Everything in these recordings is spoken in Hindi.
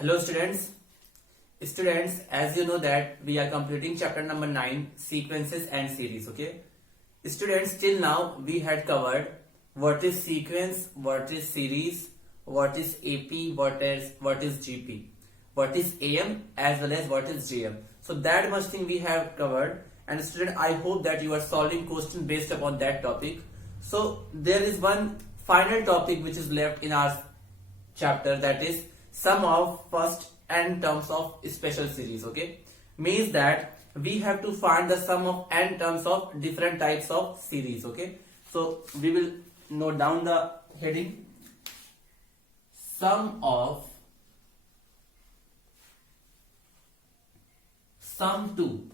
Hello students, as you know that we are completing chapter number 9, sequences and series. Okay, students, till now we had covered what is sequence, what is series, what is AP, what is GP, what is AM, as well as what is JM. So that much thing we have covered, and student, I hope that you are solving question based upon that topic. So there is one final topic which is left in our chapter, that is sum of first n terms of special series. Okay, means that we have to find the sum of n terms of different types of series. Okay, so we will note down the heading: sum to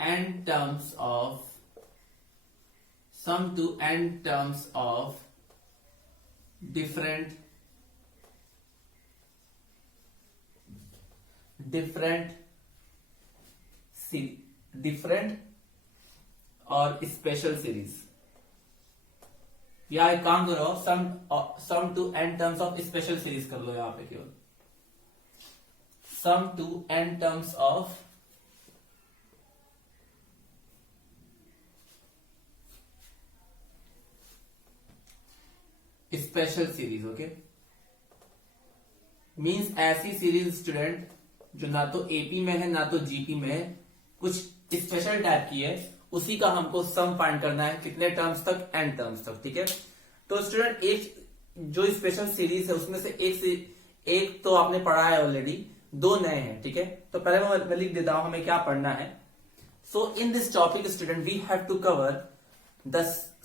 n terms of different और स्पेशल सीरीज. या एक काम करो, sum to n terms of special series कर लो. यहाँ पे केवल sum to n terms of special series. Okay, means ऐसी सीरीज स्टूडेंट जो ना तो एपी में है ना तो जीपी में है, कुछ स्पेशल टाइप की है, उसी का हमको सम फाइंड करना है. कितने टर्म्स तक? एन टर्म्स तक. ठीक है, तो स्टूडेंट एक जो स्पेशल सीरीज है उसमें से एक तो आपने पढ़ा है ऑलरेडी, दो नए हैं. ठीक है, तो पहले मैं लिख देता हूं हमें क्या पढ़ना है. So in this topic student we have to cover the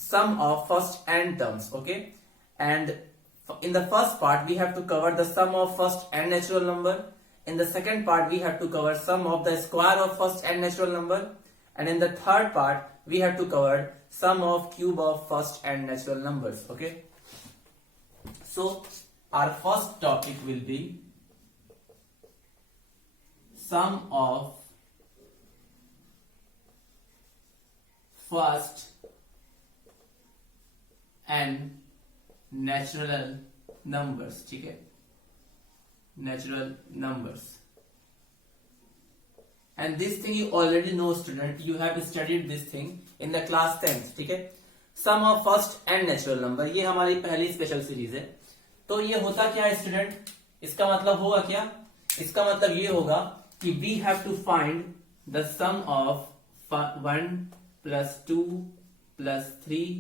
sum of first n terms. Okay, and in the first part we have to cover the sum of first n natural number. In the second part we have to cover sum of the square of first n natural number, and in the third part we have to cover sum of cube of first n natural numbers. Okay, so our first topic will be sum of first n natural numbers. ठीक है, natural numbers, and this thing you already know student, you have studied this thing in the class 10th. ठीक है, sum of first and natural number, ये हमारी पहली स्पेशल सीरीज है. तो ये होता क्या है स्टूडेंट? इसका मतलब होगा क्या? इसका मतलब ये होगा कि we have to find the sum of 1 plus 2 plus 3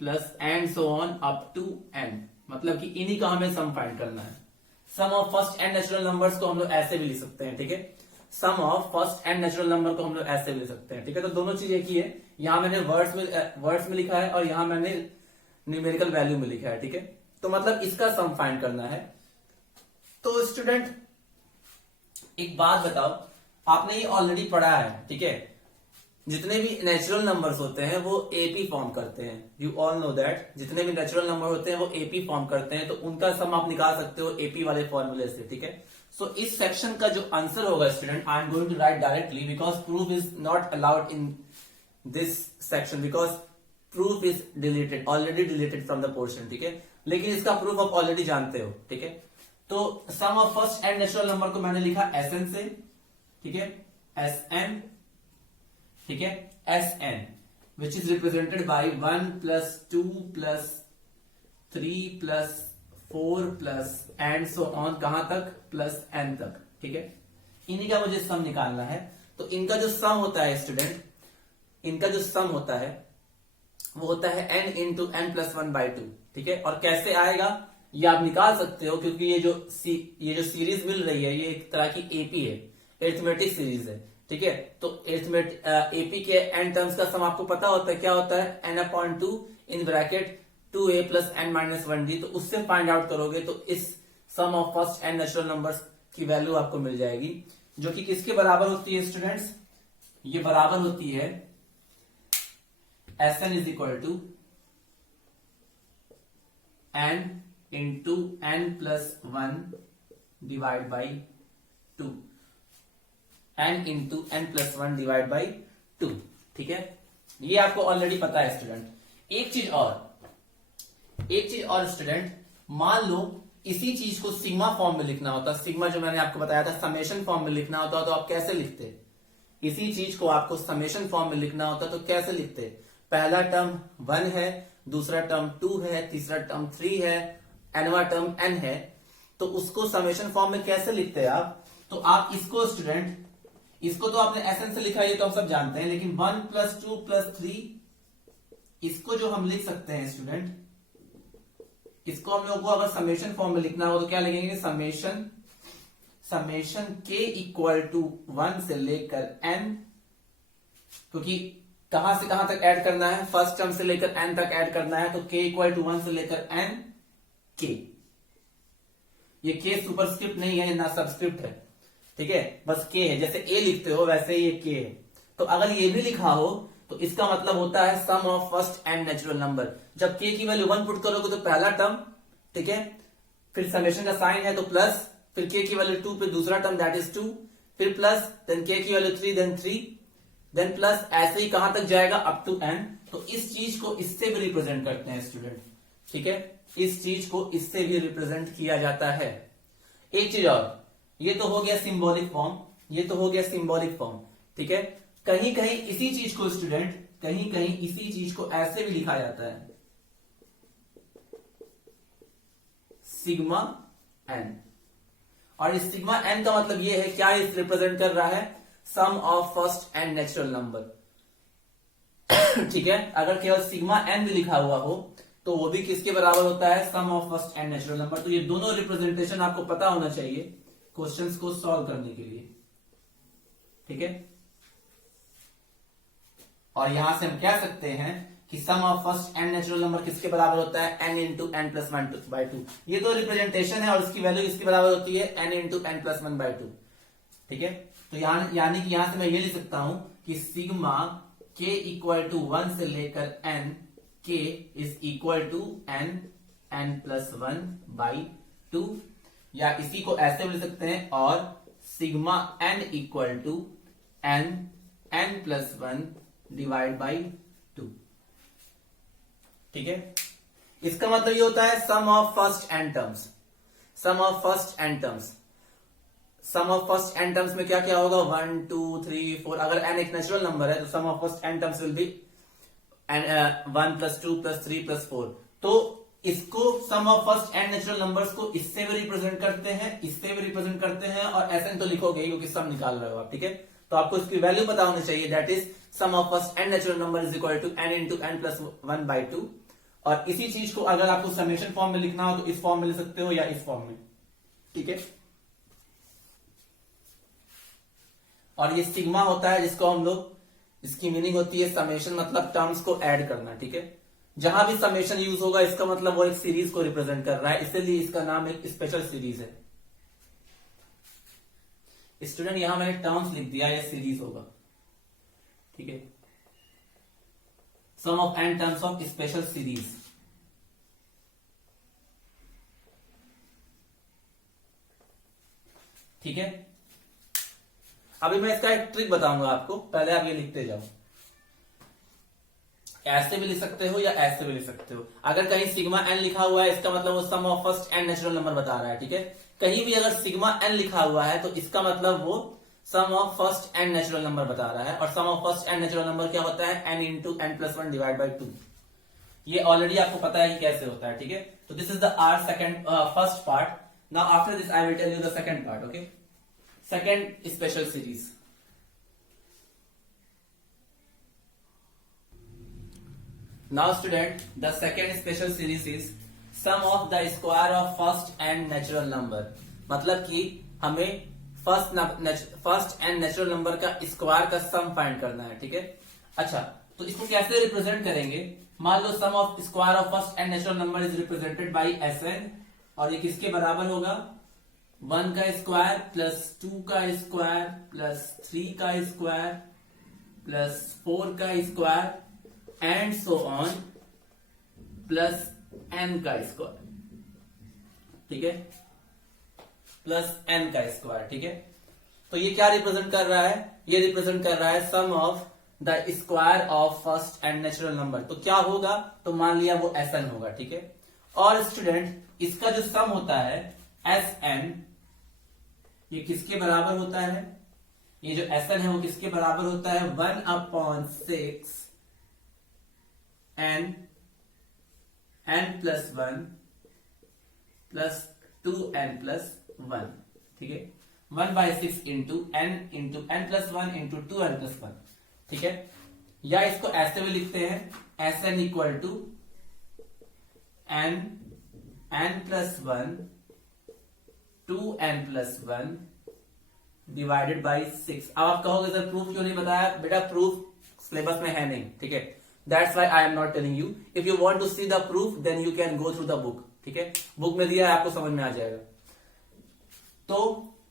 plus and so on up to n. मतलब कि इन्हीं का हमें सम फाइंड करना है. Sum of first n natural numbers को हम लोग ऐसे भी लिख सकते हैं. ठीक है, sum of first n natural number को हम लोग ऐसे भी लिख सकते हैं. ठीक है, तो दोनों चीज एक ही है. यहां मैंने वर्ड्स में लिखा है और यहां मैंने न्यूमेरिकल वैल्यू में लिखा है. ठीक है, तो मतलब इसका सम फाइंड करना है. तो स्टूडेंट एक बात बताओ, आपने ये ऑलरेडी पढ़ा है. ठीक है, जितने भी नेचुरल नंबर्स होते हैं वो एपी फॉर्म करते हैं. यू ऑल नो दैट जितने भी नेचुरल नंबर होते हैं वो एपी फॉर्म करते हैं, तो उनका सम आप निकाल सकते हो एपी वाले फॉर्मूले से. ठीक है, सो इस सेक्शन का जो आंसर होगा student, I am going to write directly because proof is not allowed in this section, because proof is deleted, already deleted from the portion. ठीक है, लेकिन इसका प्रूफ आप ऑलरेडी जानते हो. ठीक है, तो sum of first n natural number को मैंने लिखा एस एन से. ठीक है, एस एन. ठीक है, S N which is represented by 1 plus 2 plus 3 plus 4 plus and so on, कहां तक? प्लस एन तक. ठीक है, इन्हीं का मुझे सम निकालना है. तो इनका जो सम होता है स्टूडेंट, इनका जो सम होता है वो होता है n इंटू एन प्लस 1/2. ठीक है, और कैसे आएगा ये आप निकाल सकते हो, क्योंकि ये जो सीरीज मिल रही है ये एक तरह की एपी है, एरिथमेटिक सीरीज है. ठीक है, तो एपी के एन टर्म्स का सम आपको पता होता है. क्या होता है? n/2 in bracket 2a plus n minus 1d. तो उससे फाइंड आउट करोगे तो इस sum of first n natural numbers की वैल्यू आपको मिल जाएगी, जो कि किसके बराबर होती है स्टूडेंट्स? ये बराबर होती है Sn is equal to n into n plus 1 divide by 2. n into n plus 1 divide by 2. ठीक है, ये आपको ऑलरेडी पता है स्टूडेंट. एक चीज और स्टूडेंट, मान लो इसी चीज को सिग्मा फॉर्म में लिखना होता, सिग्मा जो मैंने आपको बताया था समेशन फॉर्म में लिखना होता, तो आप कैसे लिखते? इसी चीज को आपको समेशन फॉर्म में लिखना होता तो कैसे लिखते? पहला टर्म 1 है, दूसरा टर्म 2 है, तीसरा टर्म 3 है, nवा टर्म n है, तो उसको समेशन फॉर्म में कैसे लिखते हैं आप? तो आप इसको स्टूडेंट, इसको तो आपने एसएन से लिखा है, ये तो हम सब जानते हैं, लेकिन 1 + 2 + 3 इसको जो हम लिख सकते हैं स्टूडेंट, इसको हम लोग को अगर समेशन फॉर्म में लिखना हो तो क्या लिखेंगे? समेशन k = 1 से लेकर n, क्योंकि कहां से कहां तक ऐड करना है? फर्स्ट टर्म से लेकर n तक ऐड करना है, तो k = 1 से लेकर n k। ये k सुपरस्क्रिप्ट नहीं है ना सबस्क्रिप्ट है, ठीक है, बस k है। जैसे a लिखते हो वैसे ये k है। तो अगर ये भी लिखा हो तो इसका मतलब होता है sum of first n natural number. जब k की वैल्यू 1 पुट करोगे तो पहला टर्म, ठीक है, फिर समेशन का साइन है तो प्लस, फिर k की वैल्यू 2 पे दूसरा टर्म दैट इज 2, फिर प्लस, देन k की वैल्यू 3, देन 3, देन प्लस, ऐसे ही कहां तक जाएगा? Up to n। तो इस चीज को इससे भी रिप्रेजेंट करते हैं स्टूडेंट, ठीक है, इस चीज को इससे भी रिप्रेजेंट किया जाता है। एक चीज और, ये तो हो गया सिंबॉलिक फॉर्म, ये तो हो गया सिंबॉलिक फॉर्म, ठीक है। कहीं कहीं इसी चीज को स्टूडेंट, कहीं कहीं इसी चीज को ऐसे भी लिखा जाता है, सिग्मा एन। और इस सिग्मा एन का मतलब ये है, क्या इस रिप्रेजेंट कर रहा है? Sum of first n natural number, ठीक है। अगर केवल सिग्मा एन भी लिखा हुआ हो तो वो भी किसके बराबर होता है? Sum of first n natural number. तो ये दोनों रिप्रेजेंटेशन आपको पता होना चाहिए क्वेश्चंस को सॉल्व करने के लिए, ठीक है। और यहां से हम कह सकते हैं कि sum of first n natural number किसके बराबर होता है? n × n + 1/2। ये तो रिप्रेजेंटेशन है और इसकी वैल्यू इसके बराबर होती है n × n + 1/2, ठीक है। तो यानी कि यहां से मैं ये लिख सकता हूं कि सिग्मा k = 1 से लेकर n, k = n + 1/2, या इसी को ऐसे भी लिख सकते हैं, और सिग्मा n = n + 1/2, ठीक है। इसका मतलब ये होता है sum of first n terms, sum of first n terms. Sum of first n terms में क्या क्या होगा? 1 2 3 4। अगर n एक नेचुरल नंबर है तो sum of first n terms will be 1 + 2 + 3 + 4। तो इसको sum of first n natural numbers को इससे भी रिप्रेजेंट करते हैं, इससे भी रिप्रेजेंट करते हैं, और एसएन तो लिखोगे क्योंकि सम निकाल रहे हो आप, ठीक है। तो आपको इसकी वैल्यू पता होनी चाहिए, that is sum of first n natural number is equal to n × n + 1/2। और इसी चीज को अगर आपको समेशन फॉर्म में लिखना हो तो इस फॉर्म में लिख सकते हो या इस फॉर्म में, ठीक है। और ये सिग्मा होता है जिसको हम लोग, इसकी मीनिंग होती है समेशन, मतलब टर्म्स को ऐड करना, ठीक है। जहां भी समेशन यूज होगा इसका मतलब वो एक सीरीज को रिप्रेजेंट कर रहा है, इसलिए इसका नाम एक स्पेशल सीरीज है। स्टूडेंट यहां मैंने टर्म्स लिख दिया, ये सीरीज होगा, ठीक है। Sum of n terms of special series, ठीक है। अभी मैं इसका एक ट्रिक बताऊंगा आपको, पहले आप ये लिखते जाओ। ऐसे भी लिख सकते हो या ऐसे भी लिख सकते हो। अगर कहीं सिग्मा n लिखा हुआ है इसका मतलब वो sum of first n natural number बता रहा है, ठीक है। कहीं भी अगर सिग्मा n लिखा हुआ है तो इसका मतलब वो sum of first n natural number बता रहा है। और sum of first n natural number क्या होता है? n × n + 1/2। ये ऑलरेडी आपको पता है कि कैसे होता है, ठीक है। तो this is the our second first part. Now after this I will tell you the second part, okay. Second special series. Now student, the second special series is sum of the square of first and natural number। मतलब कि हमें फर्स्ट एंड नेचुरल नंबर का स्क्वायर का सम फाइंड करना है, ठीक है। अच्छा, तो इसको कैसे रिप्रेजेंट करेंगे? मान लो sum of square of first n natural number is represented by Sn, और ये किसके बराबर होगा? 1 का स्क्वायर प्लस 2 का स्क्वायर प्लस 3 का स्क्वायर प्लस 4 का square and so on plus n का स्क्वायर, ठीक है, प्लस n का स्क्वायर, ठीक है। तो ये क्या रिप्रेजेंट कर रहा है? ये रिप्रेजेंट कर रहा है sum of the square of first n natural number. तो क्या होगा? तो मान लिया वो Sn होगा, ठीक है। और स्टूडेंट इसका जो सम होता है एस एन, ये किसके बराबर होता है, ये जो एस एन है वो किसके बराबर होता है 1/6 एन प्लस 1 प्लस 2n+1, ठीक है, 1/6 into n plus 1 into 2n+1, ठीक है। या इसको ऐसे भी लिखते हैं S N equal to n plus 1 2n+1 divided by 6। अब आप कहोगे सर प्रूफ क्यों नहीं बताया, बेटा प्रूफ सिलेबस में है नहीं, ठीक है, that's why I am not telling you. If you want to see the proof then you can go through the book, ठीक है, बुक में दिया है आपको समझ में आ जाएगा। तो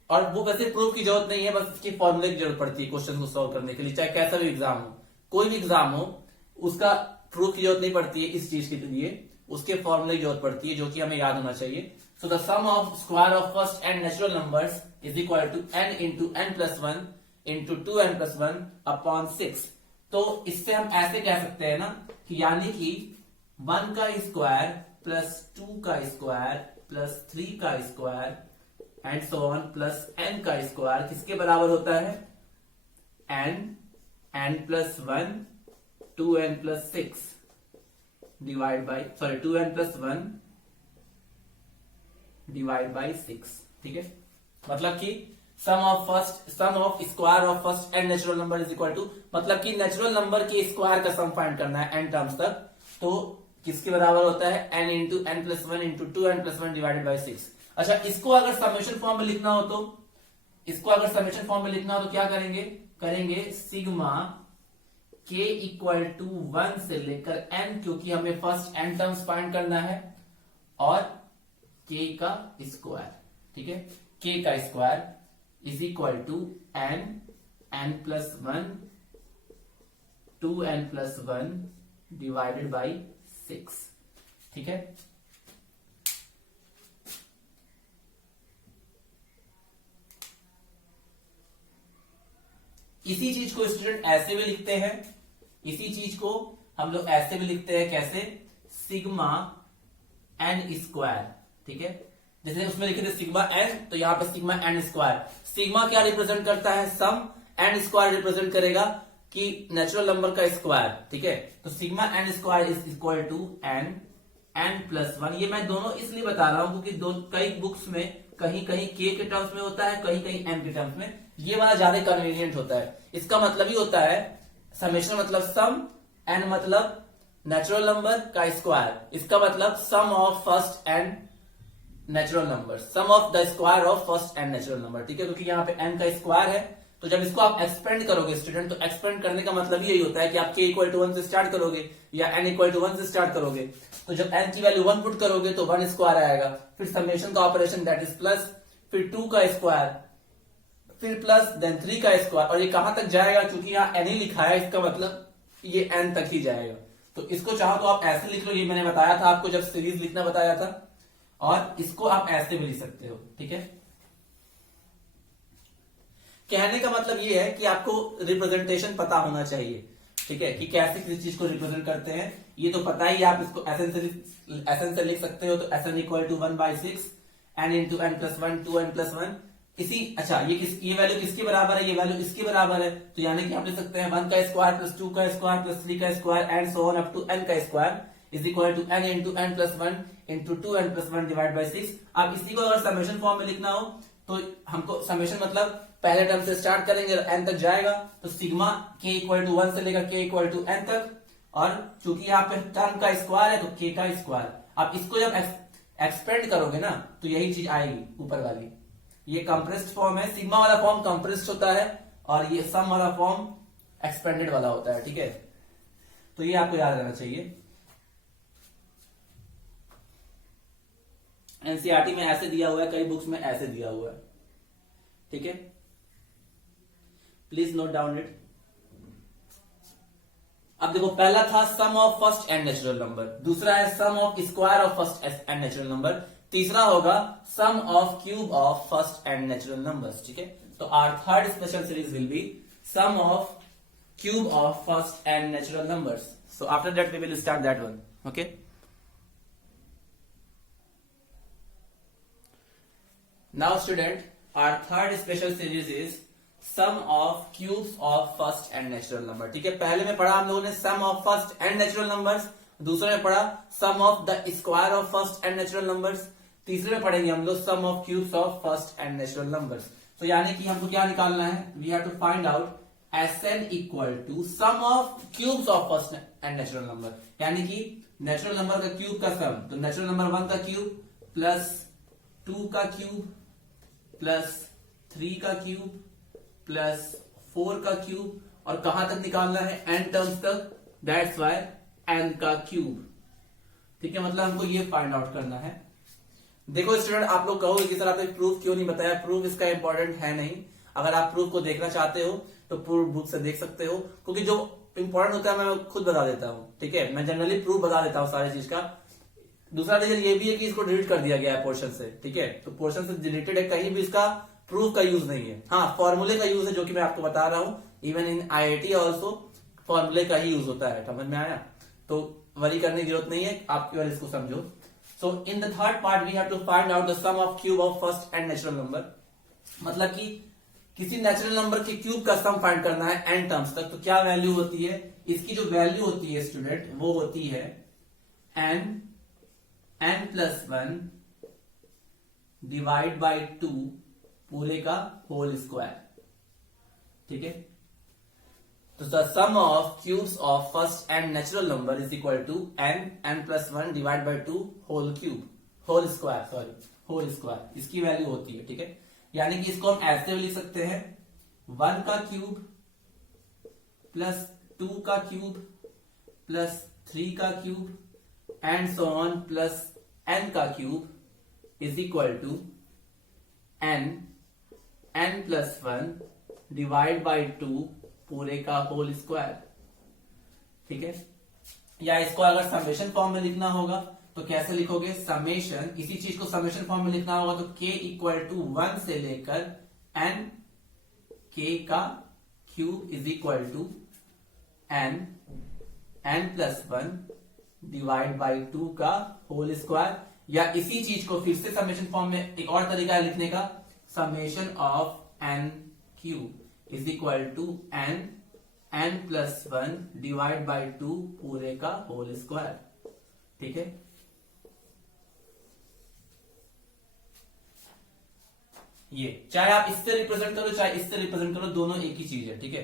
और बुक ऐसे प्रूफ की जरूरत नहीं है, बस इसकी फॉर्मूले की जरूरत पड़ती है क्वेश्चन को सॉल्व करने के लिए, चाहे कैसा भी एग्जाम हो, कोई भी एग्जाम हो, उसका प्रूफ की जरूरत नहीं पड़ती है इस चीज के लिए, उसके फॉर्मूले की जरूरत पड़ती है जो कि हमें याद होना चाहिए। So the sum of square of first n natural numbers is equal to n into n+1 into 2n+1 upon 6। तो इससे हम ऐसे कह सकते हैं ना कि यानी कि 1 का स्क्वायर प्लस 2 का स्क्वायर प्लस 3 का square and so on plus n का स्क्वायर किसके बराबर होता है n+1 2n+6 divide by 2n+1 divide by 6, ठीक है। मतलब कि sum of square of first n natural number is equal to, मतलब कि नेचुरल नंबर के स्क्वायर का सम फाइंड करना है n टर्म्स तक, तो किसके बराबर होता है n into n+1 into 2n+1 divided by 6। अच्छा, इसको अगर समेशन फॉर्म में लिखना हो तो क्या करेंगे सिग्मा k इक्वल टू 1 से लेकर n, क्योंकि हमें फर्स्ट n टर्म्स फाइंड करना है, और k का स्क्वायर, ठीक है, k का square is equal to n+1 2n+1 divided by 6, ठीक है। इसी चीज को स्टूडेंट ऐसे भी लिखते हैं, इसी चीज को हम लोग ऐसे भी लिखते हैं, कैसे, सिग्मा n स्क्वायर, ठीक है, जैसे उसमें लिखे थे सिग्मा n, तो यहां पे सिग्मा n स्क्वायर। सिग्मा क्या रिप्रेजेंट करता है, सम, n स्क्वायर रिप्रेजेंट करेगा कि नेचुरल नंबर का स्क्वायर, ठीक है। तो sigma n square is equal to n+1। ये मैं दोनों इसलिए बता रहा हूं क्योंकि कई बुक्स में कहीं कहीं k के टर्म्स में होता है, कहीं कहीं n के टर्म्स में, ये वाला ज्यादा कन्वीनियंट होता है। इसका मतलब ही होता है समेशन मतलब सम, n मतलब नेचुरल नंबर का स्क्वायर, इसका मतलब sum of first n natural number, sum of the square of first n natural number, ठीक है, क्योंकि यहाँ पे n का स्क्वायर है। तो जब इसको आप एक्सपेंड करोगे स्टूडेंट, तो एक्सपेंड करने का मतलब यही होता है कि आप k इक्वल टू 1 से स्टार्ट करोगे या n इक्वल टू 1 से स्टार्ट करोगे, तो जब n की वैल्यू 1 पुट करोगे तो 1 स्क्वायर आएगा, फिर समेशन का ऑपरेशन दैट इज प्लस, फिर 2 का स्क्वायर, फिर प्लस, देन 3 का स्क्वायर, और ये कहां तक जाएगा, क्योंकि यहाँ n ही लिखा है, इसका मतलब ये n तक ही जाएगा। तो इसको चाहो तो आप ऐसे लिख लो, ये मैंने बताया था आपको जब सीरीज लिखना बताया था, और इसको आप ऐसे भी लिख सकते हो, ठीक है। कहने का मतलब ये है कि आपको रिप्रेजेंटेशन पता होना चाहिए, ठीक है, कि कैसे किसी चीज को रिप्रेजेंट करते हैं, ये तो पता ही, आप इसको एसएन से लिख सकते हो, तो S N equal to 1/6 n into n+1 2n+1 इसी। अच्छा, ये वैल्यू किसके बराबर है, ये वैल्यू इसके बराबर है, तो यानी कि आप लिख सकते हैं 1 का स्क्वायर प्लस 2 का स्क्वायर प्लस 3 का square and so on up to n का square is equal to n into n+1 into 2n+1 divide by 6। अब इसी को अगर समेशन फॉर्म में लिखना हो तो हमको समेशन मतलब पहले टर्म से स्टार्ट करेंगे और n तक जाएगा, तो सिग्मा k इक्वल टू 1 से लेकर k इक्वल टू n तक, और चूंकि यहाँ पे टर्म का स्क्वायर है तो k का स्क्वायर। अब इसको जब एक्सपेंड करोगे ना तो यही चीज आएगी ऊपर वाली, ये कंप्रेस्ड फॉर्म है, सिग्मा वाला फॉर्म कंप्रेस्ड होता है और ये सम वाला फॉर्म एक्सपेंडेड वाला होता है, ठीक है। तो ये आपको याद रहना चाहिए। एनसीईआरटी में ऐसे दिया हुआ है, कई बुक्स में ऐसे दिया हुआ है, ठीक है, प्लीज नोट डाउन इट। अब देखो, पहला था sum of first n natural number, दूसरा है sum of square of first n natural number, तीसरा होगा sum of cube of first n natural numbers, ठीक है। तो our third special series will be sum of cube of first n natural numbers. So after that we will start that one, okay. Now student our third special series is sum of cubes of first n natural number. ठीक है, पहले में पढ़ा हम लोगों ने sum of first n natural numbers, दूसरे में पढ़ा sum of the square of first n natural numbers, तीसरे में पढ़ेंगे हम लोग sum of cubes of first n natural numbers. तो यानी कि हमको क्या निकालना है, we have to find out Sn equal to sum of cubes of first n natural number, यानी कि नेचुरल नंबर का क्यूब का सम, तो नेचुरल नंबर 1 का क्यूब प्लस 2 का क्यूब प्लस 3 का क्यूब प्लस 4 का क्यूब, और कहां तक निकालना है, n टर्म्स तक, दैट्स वाई n का क्यूब। ठीक है, मतलब हमको ये फाइंड आउट करना है। देखो स्टूडेंट, आप लोग कहोगे कि सर आपने प्रूफ क्यों नहीं बताया, प्रूफ इसका इंपॉर्टेंट है नहीं। अगर आप प्रूफ को देखना चाहते हो तो प्रूफ बुक से देख सकते हो, क्योंकि जो इंपॉर्टेंट होता है मैं खुद बता देता हूं। ठीक है, मैं जनरली प्रूफ बता देता हूं सारी चीज का। दूसरा रीजन ये भी है कि इसको डिलीट कर दिया गया है पोर्शन से। ठीक है, तो पोर्शन से डिलीटेड है, कहीं भी इसका प्रूफ का यूज नहीं है। हाँ, फॉर्मूले का यूज है, जो कि मैं आपको बता रहा हूं। इवन इन IIT ऑल्सो फॉर्मूले का ही यूज होता है। समझ में आया? तो वरी करने की जरूरत नहीं है, आप केवल इसको समझो। So in the third part we have to find out the sum of cube of first n natural number. मतलब कि किसी नेचुरल नंबर के क्यूब का सम फाइंड करना है n टर्म्स तक, तो क्या वैल्यू होती है इसकी? जो वैल्यू होती है स्टूडेंट, वो होती है n प्लस 1 डिवाइड बाई 2 पूरे का होल स्क्वायर। ठीक है, तो the sum of cubes of first n natural number is equal to n plus 1 divide by 2 whole cube, whole square, sorry whole square, इसकी वैल्यू होती है। ठीक है, यानी कि इसको हम ऐसे भी लिख सकते हैं 1 का क्यूब प्लस 2 का क्यूब प्लस 3 का cube and so on plus n का cube is equal to n plus 1 divide by 2 पूरे का होल स्क्वायर। ठीक है, या इसको अगर समेशन फॉर्म में लिखना होगा तो कैसे लिखोगे, समेशन, किसी चीज को समेशन फॉर्म में लिखना होगा तो k इक्वल टू 1 से लेकर n, k का cube is equal to n plus 1 divide by 2 का होल स्क्वायर। या इसी चीज को फिर से समेशन फॉर्म में एक और तरीका है लिखने का, summation of n cube is equal to n plus 1 divide by 2 पूरे का होल स्क्वायर। ठीक है, ये चाहे आप इससे रिप्रेजेंट करो चाहे इससे रिप्रेजेंट करो, दोनों एक ही चीज है। ठीक है,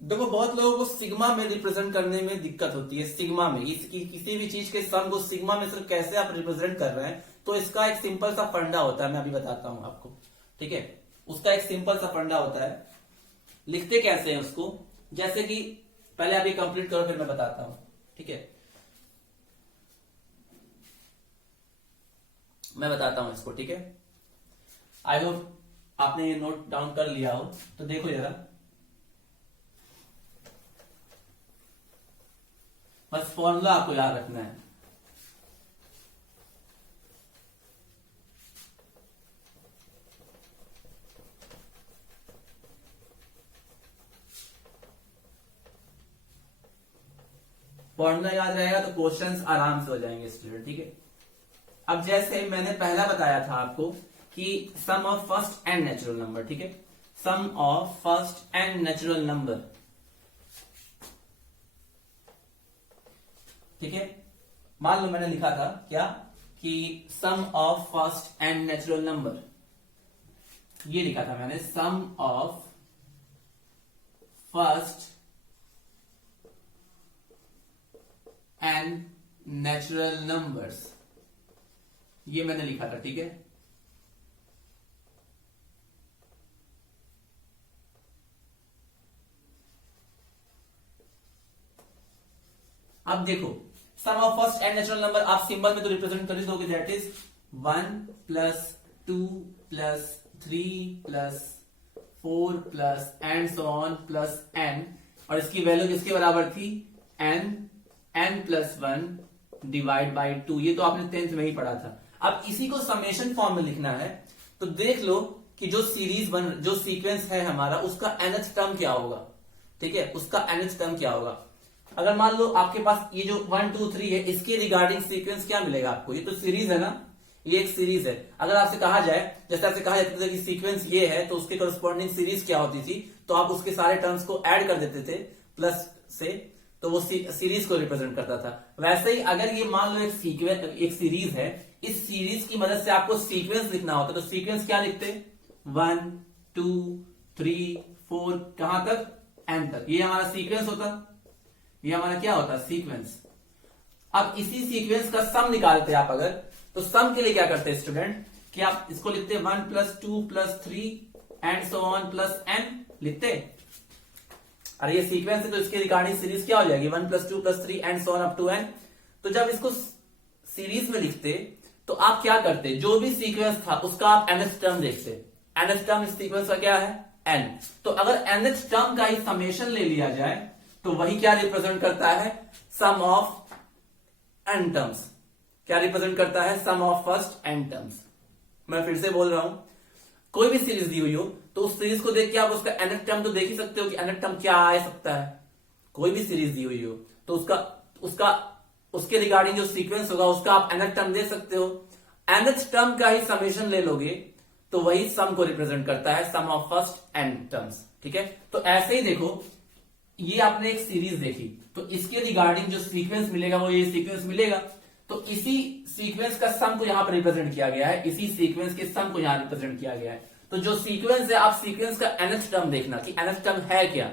देखो बहुत लोगों को सिग्मा में रिप्रेजेंट करने में दिक्कत होती है। सिग्मा में किसी भी चीज के सम को सिग्मा में सिर्फ कैसे आप रिप्रेजेंट कर रहे हैं, तो इसका एक सिंपल सा फंडा होता है, मैं अभी बताता हूं आपको। ठीक है, उसका एक सिंपल सा फंडा होता है। लिखते कैसे हैं उसको, जैसे कि पहले आप ये कंप्लीट करो फिर मैं बताता हूं। ठीक है, मैं बताता हूं इसको। ठीक है, आई होप आपने ये नोट डाउन कर लिया हो, तो देखो जरा, बस फॉर्मूला आपको याद रखना है। फॉर्मूला याद रहेगा तो क्वेश्चंस आराम से हो जाएंगे स्टूडेंट। ठीक है, अब जैसे मैंने पहला बताया था आपको कि sum of first n natural number. ठीक है, sum of first n natural number. ठीक है, मान लो मैंने लिखा था क्या कि sum of first n natural number, ये लिखा था मैंने, sum of first n natural numbers, ये मैंने लिखा था। ठीक है, अब देखो sum of first n natural number आप सिंबल में तो रिप्रेजेंट कर दोगे, that is 1 plus 2 plus 3 plus 4 plus and so on plus n, और इसकी वैल्यू किसके बराबर थी, n प्लस 1 डिवाइड बाई 2। ये तो आपने 10th में ही पढ़ा था। अब इसी को समेशन फॉर्म में लिखना है, तो देख लो कि जो सीरीज जो सीक्वेंस है हमारा, उसका nth टर्म क्या होगा। ठीक है, उसका nth टर्म क्या होगा, अगर मान लो आपके पास ये जो 1 2 3 है, इसके रिगार्डिंग सीक्वेंस क्या मिलेगा आपको? ये तो सीरीज है ना, ये एक सीरीज है। अगर आपसे कहा जाए, जैसे आपसे कहा जाता था कि सीक्वेंस ये है तो उसके करस्पॉन्डिंग सीरीज क्या होती थी, तो आप उसके सारे टर्म्स को ऐड कर देते थे प्लस से, तो वो सीरीज को रिप्रेजेंट करता था। वैसे ही अगर ये मान लो एक सीरीज है, इस सीरीज की मदद से आपको सीक्वेंस लिखना होता, तो सीक्वेंस क्या लिखते? 1 2 3 4 कहां तक? एन तक। ये हमारा सीक्वेंस होता, ये हमारा क्या होता? सीक्वेंस। अब इसी सीक्वेंस का सम निकालते आप अगर, तो सम के लिए क्या करते हैं स्टूडेंट कि आप इसको लिखते 1 + 2 + 3 and so on plus n लिखते। अरे ये सीक्वेंस है तो इसके रिगार्डिंग सीरीज क्या हो जाएगी? 1 + 2 + 3 and so on up to n. तो जब इसको सीरीज में लिखते तो आप क्या करते? जो भी सीक्वेंस था उसका आप nth टर्म देखते। nth टर्म इस सीक्वेंस का क्या है? n। तो अगर nth टर्म का ही समेशन ले लिया जाए तो वही क्या रिप्रेजेंट करता है? Sum of n terms. क्या रिप्रेजेंट करता है? Sum of first n terms. मैं फिर से बोल रहा हूं, कोई भी सीरीज दी हुई हो तो उस सीरीज को देख के आप उसका nth टर्म तो देख ही सकते हो कि nth टर्म क्या आ सकता है। कोई भी सीरीज दी हुई हो तो उसके रिगार्डिंग जो सीक्वेंस होगा उसका आप nth टर्म दे सकते हो। nth टर्म का ही समेशन ले लोगे तो वही सम को रिप्रेजेंट करता है, sum of first n terms. ठीक है, तो ऐसे ही देखो, ये आपने एक सीरीज देखी तो इसके रिगार्डिंग जो सीक्वेंस मिलेगा वो ये सीक्वेंस मिलेगा। तो इसी सीक्वेंस का सम को यहां पर रिप्रेजेंट किया गया है, इसी सीक्वेंस के सम को यहां रिप्रेजेंट किया गया है। तो जो सीक्वेंस है, आप सीक्वेंस का nth टर्म देखना कि nth टर्म है क्या।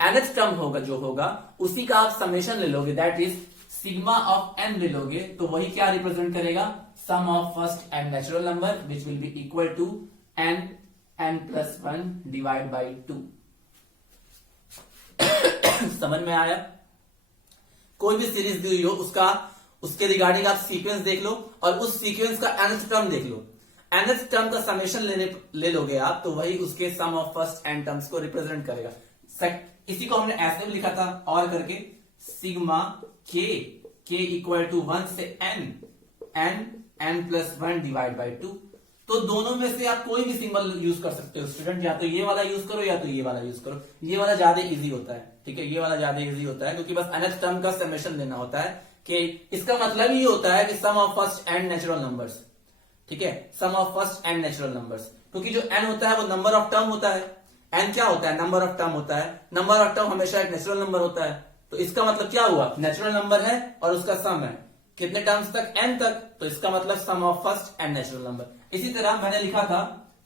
nth टर्म होगा जो होगा उसी का आप समेशन ले लोगे, that is sigma of n ले लोगे, तो वही क्या रिप्रेजेंट करेगा? Sum of first n natural number which will be equal to n + 1 divide by 2। समझ में आया? कोई भी सीरीज दी हुई हो उसके रिगार्डिंग आप सीक्वेंस देख लो और उस सीक्वेंस का nth टर्म देख लो। nth टर्म का समेशन ले लोगे आप, तो वही उसके सम ऑफ फर्स्ट n टर्म्स को रिप्रेजेंट करेगा। इसी को हमने ऐसे भी लिखा था और करके, सिग्मा k इक्वल टू 1 से n + 1 डिवाइड बाई 2। तो दोनों में से आप कोई भी सिंबल यूज कर सकते हो स्टूडेंट, या तो ये वाला यूज करो या तो ये वाला यूज करो। ये वाला ज्यादा इजी होता है, ठीक है, ये वाला ज्यादा इजी होता है क्योंकि बस nth टर्म का समेशन लेना होता है कि इसका मतलब ये होता है कि sum of first n natural numbers. ठीक है, sum of first n natural numbers, क्योंकि जो n होता है वो नंबर ऑफ टर्म होता है। n क्या होता है? नंबर ऑफ टर्म होता है। नंबर ऑफ टर्म हमेशा एक नेचुरल नंबर होता है। तो इसका मतलब क्या हुआ? नेचुरल नंबर है और उसका सम है कितने टर्म्स तक? n तक। तो इसका मतलब sum of first n natural number. इसी तरह मैंने लिखा था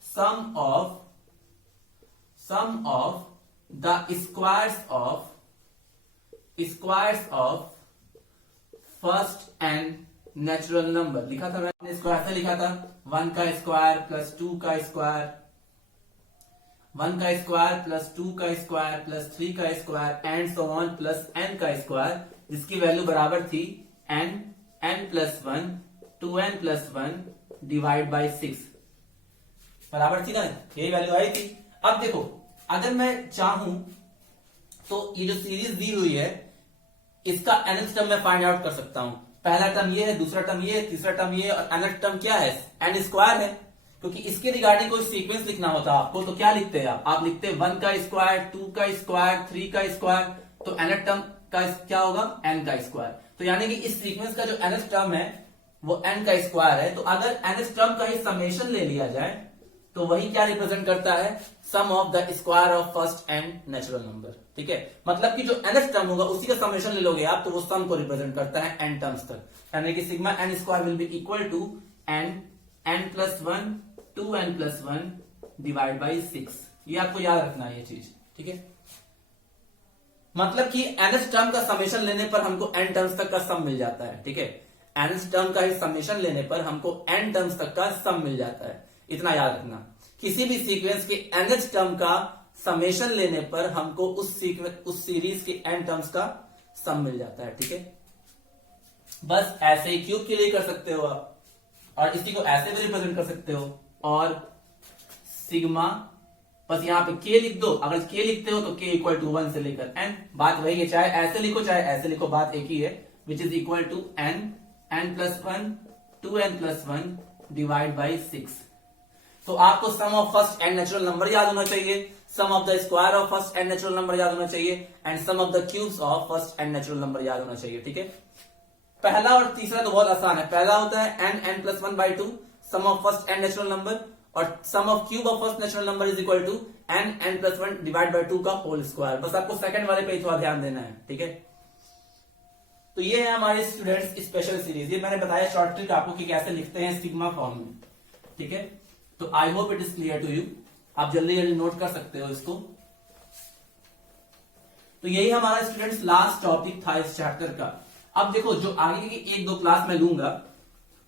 sum of the squares of first n natural number लिखा था मैंने। स्क्वायर से लिखा था 1 का स्क्वायर प्लस 2 का स्क्वायर, 1 का स्क्वायर प्लस 2 का स्क्वायर प्लस 3 का square and so on plus n का स्क्वायर, जिसकी वैल्यू बराबर थी n + 1 2n + 1 डिवाइड बाई 6। बराबर थी ना, यही वैल्यू आई थी। अब देखो, अगर मैं चाहूं तो ये जो सीरीज दी हुई है इसका nth टर्म मैं फाइंड आउट कर सकता हूं। पहला टर्म ये है, दूसरा टर्म ये है, तीसरा टर्म ये है और nth टर्म क्या है? n स्क्वायर है। क्योंकि इसके रिगार्डिंग कोई सीक्वेंस लिखना होता आपको तो क्या लिखते हैं आप लिखते 1 का स्क्वायर, 2 का स्क्वायर, 3 का स्क्वायर, तो nth टर्म का क्या होगा? n का स्क्वायर। तो यानी कि इस सीक्वेंस का जो nth टर्म है वो n का स्क्वायर है। तो अगर nth टर्म का ही समेशन ले लिया जाए तो वही क्या रिप्रेजेंट करता है? Sum of the square of first n natural number. ठीक है, मतलब कि जो nth टर्म होगा उसी का समेशन ले लोगे आप, तो वो सम को रिप्रेजेंट करता है n टर्म्स तक। यानी कि sigma n square will be equal to n + 1 2n + 1 divide by 6। ये आपको याद रखना है ये चीज, ठीक है। मतलब कि nth टर्म का समेशन लेने पर हमको n टर्म्स तक का सम मिल जाता है। ठीक है, nth टर्म का ही समेशन लेने पर हमको n टर्म्स तक का सम मिल जाता है। इतना याद रखना, किसी भी सीक्वेंस के nth टर्म का समेशन लेने पर हमको उस सीरीज के n टर्म्स का सम मिल जाता है। ठीक है, बस ऐसे ही क्यूब के लिए कर सकते हो आप, और इसी को ऐसे भी रिप्रेजेंट कर सकते हो। और सिग्मा, बस यहाँ पे k लिख दो। अगर k लिखते हो तो k इक्वल टू 1 से लेकर n, बात वही है, चाहे ऐसे लिखो चाहे ऐसे लिखो, बात एक ही है, which is equal to n + 1 2n + 1 divide by 6। तो आपको sum of first n natural number याद होना चाहिए, sum of the square of first n natural number याद होना चाहिए, and sum of the cubes of first n natural number याद होना चाहिए। ठीक है, पहला और तीसरा तो बहुत आसान है। पहला होता है n+1/2 sum of first n natural number, और sum of cube of first natural number is equal to n+1 divide by 2 का होल स्क्वायर। बस आपको सेकंड वाले पे थोड़ा ध्यान देना है। ठीक है, तो ये है हमारे स्टूडेंट्स स्पेशल सीरीज। ये मैंने बताया शॉर्ट ट्रिक आपको कि कैसे लिखते हैं सिग्मा फॉर्म में। ठीक है, तो I hope it is clear to you. आप जल्दी जल्दी नोट कर सकते हो इसको। तो यही हमारा स्टूडेंट्स लास्ट टॉपिक था इस चैप्टर का। अब देखो, जो आगे की 1-2 क्लास में लूंगा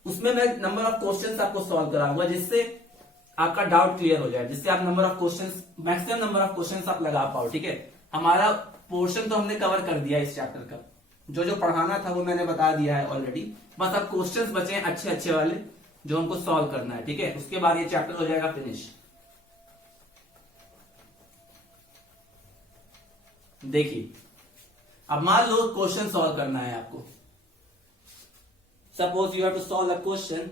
उसमें मैं नंबर ऑफ क्वेश्चंस आपको सॉल्व कराऊंगा, जिससे आपका डाउट क्लियर हो जाए, जिससे आप number of questions, maximum number of questions आप लगा पाओ। ठीक है, हमारा पोर्शन तो हमने कवर कर दिया इस चैप्टर का, जो जो पढ़ाना था वो मैंने बता दिया है ऑलरेडी। बस अब क्वेश्चंस बचे हैं अच्छे अच्छे वाले जो हमको सॉल्व करना है। ठीक है, उसके बाद ये चैप्टर हो जाएगा फिनिश। देखिए, अब मान लो क्वेश्चन सॉल्व करना है आपको। Suppose you have to solve a question.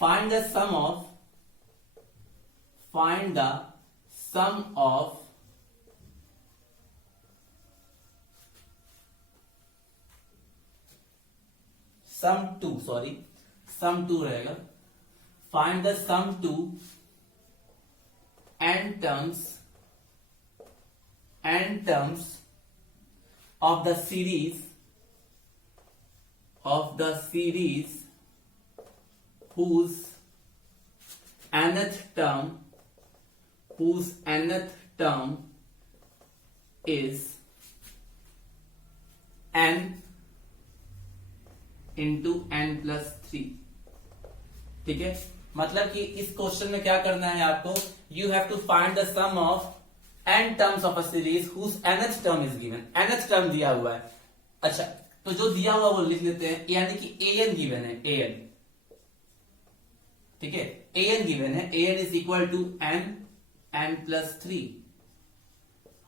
Find the sum of sum 2 रहेगा। Find the sum to n terms of the series whose nth term is n into n+3। ठीक है, मतलब कि इस क्वेश्चन में क्या करना है आपको, you have to find the sum of n terms of a series whose nth term is given. nth term दिया हुआ है। अच्छा, तो जो दिया हुआ वो लिख लेते हैं, यानी कि an गिवन है, an। ठीक है, an गिवन है, an is equal to n+3।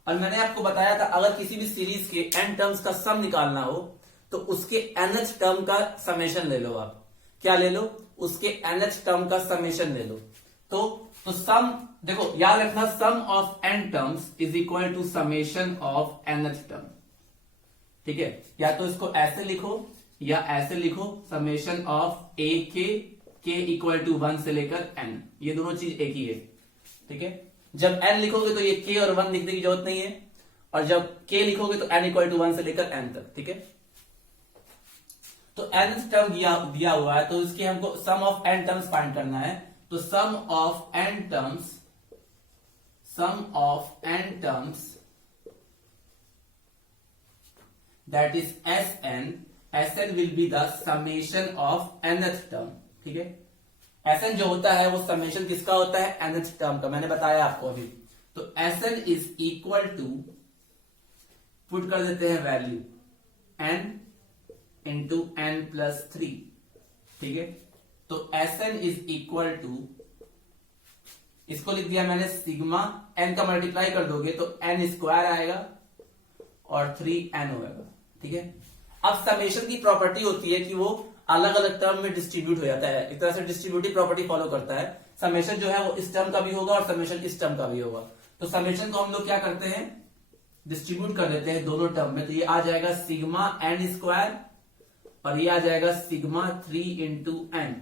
और मैंने आपको बताया था अगर किसी भी सीरीज के n टर्म्स का सम निकालना हो तो उसके nth टर्म का समेशन ले लो। आप क्या ले लो, उसके nth टर्म का समेशन ले लो। तो सम, देखो याद रखना, sum of n terms is equal to summation of nth term. ठीक है, या तो इसको ऐसे लिखो या ऐसे लिखो, summation of a k equal to 1 से लेकर n। ये दोनों चीज एक ही है। ठीक है, जब n लिखोगे तो ये k और 1 लिखने की जरूरत नहीं है, और जब k लिखोगे तो n इक्वल टू 1 से लेकर n तक। ठीक है, तो nth टर्म दिया हुआ है, तो इसके हमको sum of n terms find करना है। तो sum of n terms that is Sn will be the summation of nth term. ठीक है, Sn जो होता है वो समेशन किसका होता है, nth टर्म का। मैंने बताया आपको अभी। तो Sn is equal to, put कर देते हैं वैल्यू n इंटू n+3। ठीक है, तो Sn इज इक्वल टू, इसको लिख दिया मैंने सिग्मा, n का मल्टीप्लाई कर दोगे तो n² आएगा और 3n होगा। ठीक है, अब समेशन की प्रॉपर्टी होती है कि वो अलग अलग टर्म में डिस्ट्रीब्यूट हो जाता है। एक तरह से डिस्ट्रीब्यूटिव प्रॉपर्टी फॉलो करता है। समेशन जो है वो इस टर्म का भी होगा और समेशन इस टर्म का भी होगा। तो समेशन को हम लोग क्या करते हैं, डिस्ट्रीब्यूट कर देते हैं दोनों टर्म में। तो ये आ जाएगा सिग्मा n² और ये आ जाएगा सिग्मा 3 इंटू n।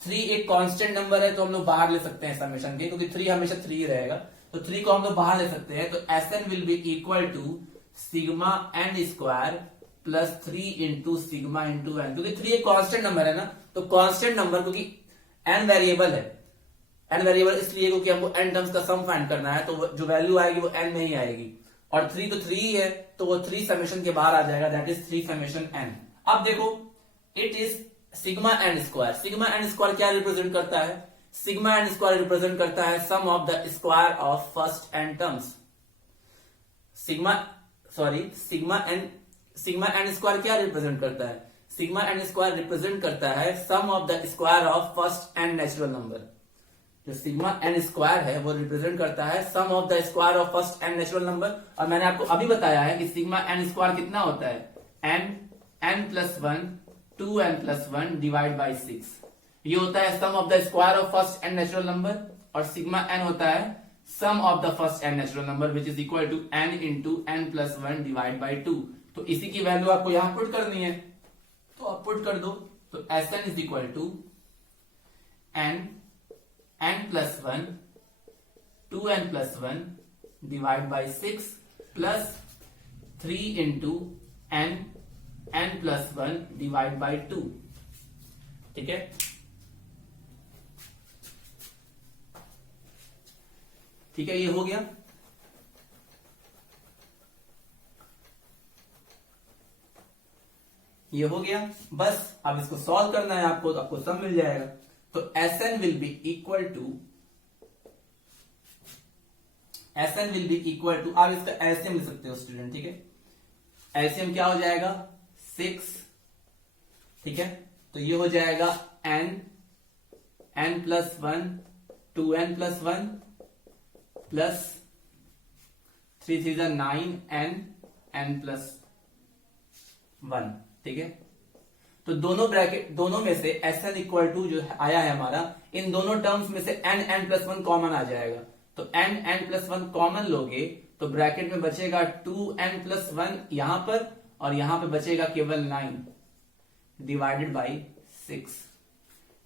3 एक कांस्टेंट नंबर है तो हम लोग बाहर ले सकते हैं समेशन के, क्योंकि 3 हमेशा 3 ही रहेगा। तो 3 को हम लोग बाहर ले सकते हैं। तो Sn will be equal to sigma n² plus 3 into sigma into n, क्योंकि 3 एक कांस्टेंट नंबर है ना। तो कांस्टेंट नंबर, क्योंकि n वेरिएबल है, n वेरिएबल इसलिए क्योंकि हमको n टर्म्स का सम फाइंड करना है, तो जो वैल्यू आएगी वो n में ही आएगी। और 3 तो 3 ही है, तो वो 3 समेशन के बाहर आ जाएगा, दैट इज 3 समेशन n। अब देखो, it is sigma n²। Sigma n² क्या रिप्रेजेंट करता है, सिग्मा n² रिप्रेजेंट करता है sum of the square of first n terms. Sigma n² क्या रिप्रेजेंट करता है, सिग्मा n² रिप्रेजेंट करता है sum of the square of first n natural number. जो सिग्मा n² है वो रिप्रेजेंट करता है sum of the square of first n natural number. और मैंने आपको अभी बताया है कि सिग्मा n² कितना होता है, n+1 2n+1 डिवाइड बाई 6। ये होता है sum of the square of first n natural number, और सिग्मा n होता है sum of the first n natural number which is equal to n into n+1 divide by 2। तो इसी की वैल्यू आपको यहां पुट करनी है, तो आप पुट कर दो। तो Sn is equal to n+1 2n+1 divide by 6 plus 3 into n+1 divide by 2। ठीक है, ठीक है, ये हो गया। ये हो गया, बस अब इसको सॉल्व करना है आपको, तो आपको सब मिल जाएगा। तो Sn will be equal to आप इसका एलसीएम लिख सकते हो स्टूडेंट। ठीक है, एलसीएम क्या हो जाएगा 6। ठीक है, तो ये हो जाएगा n+1 2n+1 प्लस 3 3 9 n+1। ठीक है, तो दोनों ब्रैकेट दोनों में से Sn इक्वल टू जो आया है हमारा, इन दोनों टर्म्स में से n+1 कॉमन आ जाएगा। तो n+1 कॉमन लोगे तो ब्रैकेट में बचेगा 2n+1 यहां पर, और यहां पे बचेगा केवल 9 डिवाइडेड बाई 6।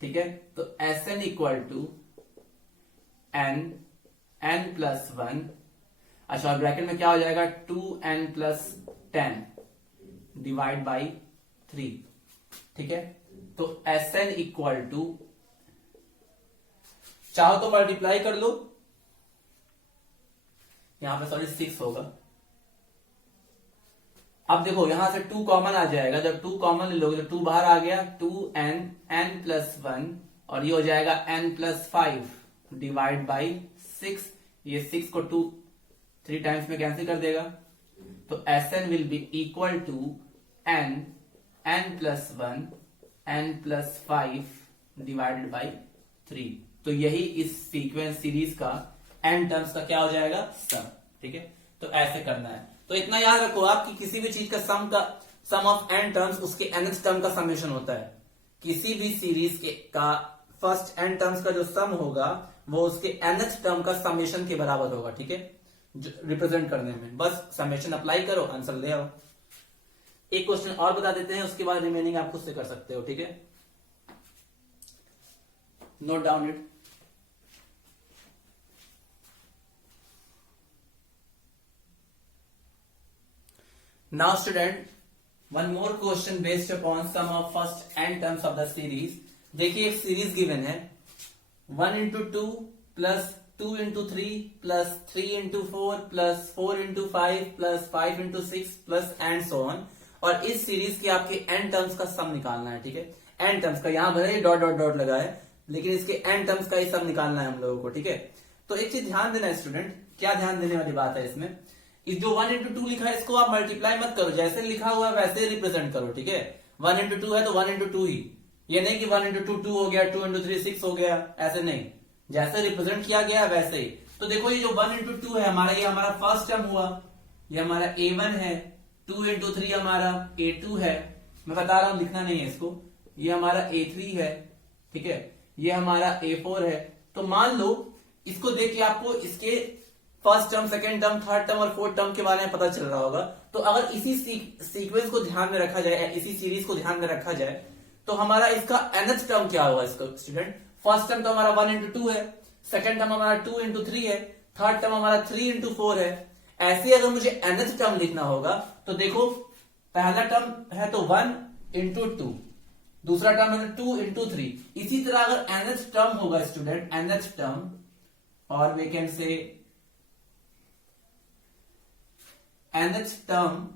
ठीक है, तो Sn इक्वल टू n+1, अच्छा, और ब्रैकेट में क्या हो जाएगा 2n+10 डिवाइड बाई 3। ठीक है, तो Sn इक्वल टू, चाहो तो मल्टीप्लाई कर लो, यहां पे सॉरी 6 होगा। अब देखो यहां से 2 कॉमन आ जाएगा, जब 2 कॉमन ले लोगे तो 2 बाहर आ गया, 2n+1, और ये हो जाएगा n+5 डिवाइड बाई 6। ये 6 को 3 टाइम्स में कैंसिल कर देगा, तो Sn will be equal to n+1 n+5 divided by 3। तो यही इस सीक्वेंस सीरीज का n टर्म्स का क्या हो जाएगा सम। ठीक है, तो ऐसे करना है। तो इतना याद रखो आप कि किसी भी चीज का सम ऑफ n टर्म्स उसके nth टर्म का समेशन होता है। किसी भी सीरीज का फर्स्ट n टर्म्स का जो सम होगा वो उसके nth टर्म का समेशन के बराबर होगा। ठीक है, रिप्रेजेंट करने में बस समेशन अप्लाई करो, आंसर ले आओ। एक क्वेश्चन और बता देते हैं, उसके बाद रिमेनिंग आप खुद से कर सकते हो। ठीक है, note down it. Now student, one more question based upon sum of first n terms of the series. देखिए एक सीरीज गिवन है 1 × 2 plus 2 × 3 plus 3 × 4 plus 4 × 5 plus 5 × 6 plus and so on. और इस सीरीज के आपके n टर्म्स का सम निकालना है। ठीक है, n टर्म्स का, यहां भले ही डॉट डॉट डॉट लगा है, लेकिन इसके n टर्म्स का ही सम निकालना है हम लोगों को। ठीक है, तो एक चीज ध्यान देना है स्टूडेंट, क्या ध्यान देने वाली बात है इसमें, इस जो 1 × 2 लिखा है इसको आप मल्टीप्लाई मत करो, जैसे लिखा हुआ है वैसे रिप्रेजेंट करो। ठीक है, 1 × 2 है तो 1 × 2 ही, ये नहीं कि 1 × 2 2 हो गया, 2 × 3 6 हो गया, ऐसे नहीं, जैसे रिप्रेजेंट किया गया है वैसे ही। तो देखो ये जो 1 × 2 है हमारा, ये हमारा फर्स्ट टर्म हुआ, ये हमारा A1 है, 2 × 3 हमारा A2 है, मैं बता रहा हूं लिखना नहीं है इसको, ये हमारा A3 है। ठीक है, ये हमारा A4 है। तो मान लो इसको देख के आपको इसके first term, second term, third term और फोर्थ टर्म के बारे में पता चल रहा होगा। तो अगर इसी सीक्वेंस को ध्यान में रखा जाए, इसी सीरीज को ध्यान में रखा जाए, तो हमारा इसका nth टर्म क्या होगा इसका स्टूडेंट। फर्स्ट टर्म तो हमारा 1 × 2 है, सेकंड टर्म हमारा 2 × 3 है, थर्ड टर्म हमारा 3 × 4 है। ऐसे अगर मुझे nth टर्म लिखना होगा तो देखो पहला टर्म है तो 1 × 2, दूसरा टर्म है 2 × 3। इसी तरह अगर nth टर्म होगा स्टूडेंट, nth टर्म, और we can say nth term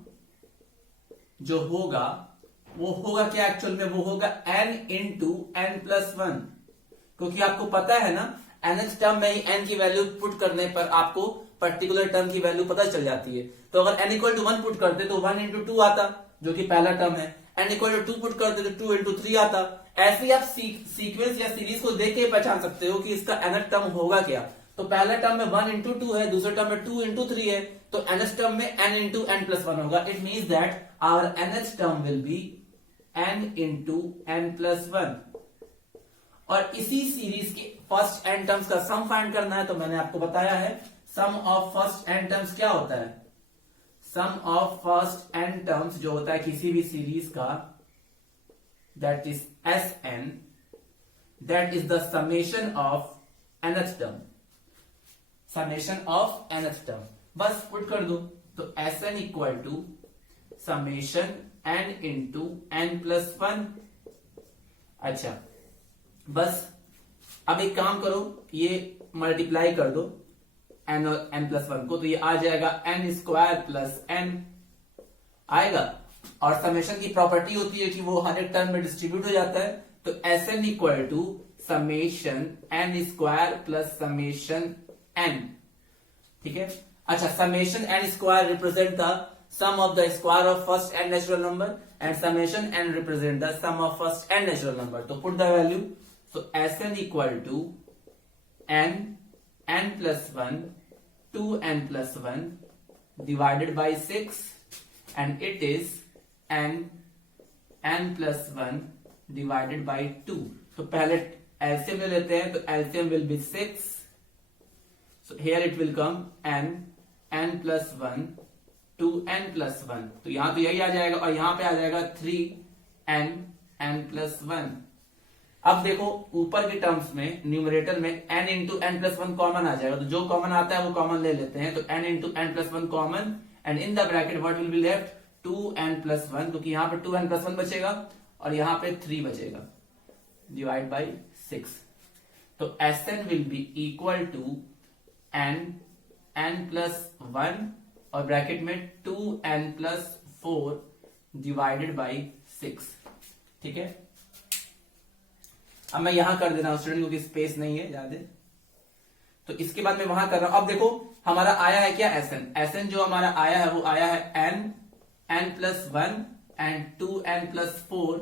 जो होगा वो होगा क्या एक्चुअल में, वो होगा n × n+1, क्योंकि आपको पता है ना nth टर्म में ही n की वैल्यू पुट करने पर आपको पर्टिकुलर टर्म की वैल्यू पता चल जाती है। तो अगर n = 1 पुट करते तो 1 × 2 आता जो कि पहला टर्म है, n = 2 पुट करते तो 2 × 3 आता। ऐसे ही आप सीक्वेंस या सीरीज को देख के पहचान सकते हो कि इसका nth टर्म होगा क्या। तो पहला टर्म में 1 × 2 है, दूसरे टर्म में 2 × 3 है, तो nth टर्म में n × n+1 होगा। It means that our nth term will be n into n plus one. और इसी सीरीज के फर्स्ट एन टर्म्स का सम फाइंड करना है। तो मैंने आपको बताया है sum of first n terms क्या होता है। Sum of first n terms जो होता है किसी भी सीरीज का, that is S N, that is the summation of nth term. Summation of nth term बस पुट कर दो। तो S N equal to summation n into n plus one. अच्छा, बस अब एक काम करो, ये मल्टीप्लाई कर दो एन और एन प्लस वन को, तो ये आ जाएगा एन स्क्वायर प्लस एन आएगा। और समेशन की प्रॉपर्टी होती है कि वो हर एक टर्म में डिस्ट्रीब्यूट हो जाता है। तो S N equal to summation n square plus summation n. ठीक है। अच्छा, summation n square represent the sum of the square of first n natural number and summation n represent the sum of first n natural number. तो put the value. So Sn equal to n plus 1 2n plus 1 divided by 6 and it is n plus 1 divided by 2. तो पहले LCM ले लेते हैं। तो LCM will be 6. So here it will come n plus 1 2n plus 1। तो यहां तो यही आ जाएगा और यहां पे आ जाएगा 3n plus 1। अब देखो ऊपर की टर्म्स में न्यूमरेटर में n into n plus one common आ जाएगा। तो जो कॉमन आता है वो कॉमन ले लेते हैं। तो n into n plus one common and in the bracket what will be left 2n plus 1, क्योंकि यहां पे 2n plus 1 बचेगा और यहां पे 3 बचेगा डिवाइड बाई 6। तो Sn will be equal to n plus 1 और ब्रैकेट में 2n प्लस 4 डिवाइडेड बाई 6। ठीक है। अब मैं यहां कर दे रहा हूं स्टूडेंट, क्योंकि स्पेस नहीं है ज्यादा। तो इसके बाद मैं वहां कर रहा हूं। अब देखो हमारा आया है क्या Sn जो हमारा आया है वो आया है n plus 1 and 2n plus 4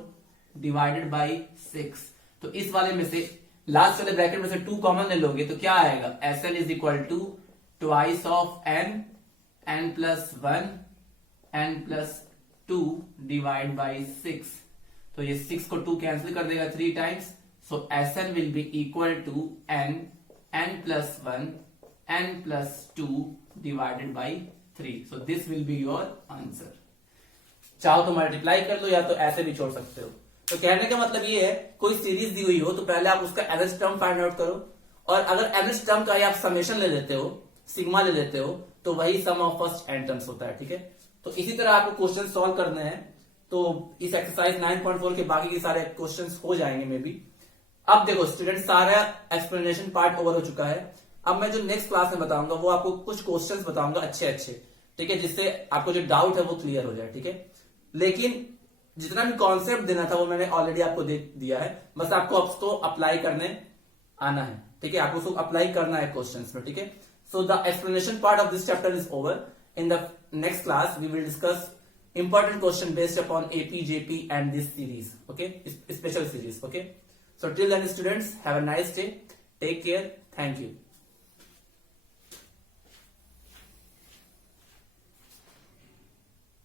divided by 6। तो इस वाले में से लास्ट वाले ब्रैकेट में से 2 कॉमन ले लोगे तो क्या आएगा। Sn is equal to twice of n plus 1 n plus 2 divide by 6। तो ये 6 को 2 कैंसिल कर देगा 3 times. So Sn will be equal to n plus 1 n plus 2 divided by 3। So this will be your answer. चाहो तो मल्टीप्लाई कर लो या तो ऐसे भी छोड़ सकते हो। तो कहने का मतलब ये है कोई सीरीज दी हुई हो तो पहले आप उसका nth टर्म फाइंड आउट करो, और अगर nth टर्म का आप समेशन ले लेते हो, सिग्मा ले लेते हो, तो वही सम ऑफ फर्स्ट एन टर्म्स होता है। ठीक है। तो इसी तरह आपको क्वेश्चन सॉल्व करने हैं। तो इस एक्सरसाइज 9.4 के बाकी के सारे क्वेश्चंस हो जाएंगे मे बी। अब देखो स्टूडेंट, सारा एक्सप्लेनेशन पार्ट ओवर हो चुका है। अब मैं जो नेक्स्ट क्लास में बताऊंगा वो आपको कुछ क्वेश्चंस बताऊंगा अच्छे। ठीक है, जिससे आपको जो डाउट है वो क्लियर हो जाए। ठीक है। लेकिन जितना भी कॉन्सेप्ट देना था वो मैंने ऑलरेडी आपको दे दिया है। बस आपको उसको अप्लाई करने आना है। ठीक है, आपको उसको अप्लाई करना है क्वेश्चंस में। ठीक है। So the explanation part of this chapter is over. In the next class, we will discuss important question based upon AP, JP and this series. Okay, special series. Okay. So till then, students, have a nice day. Take care. Thank you.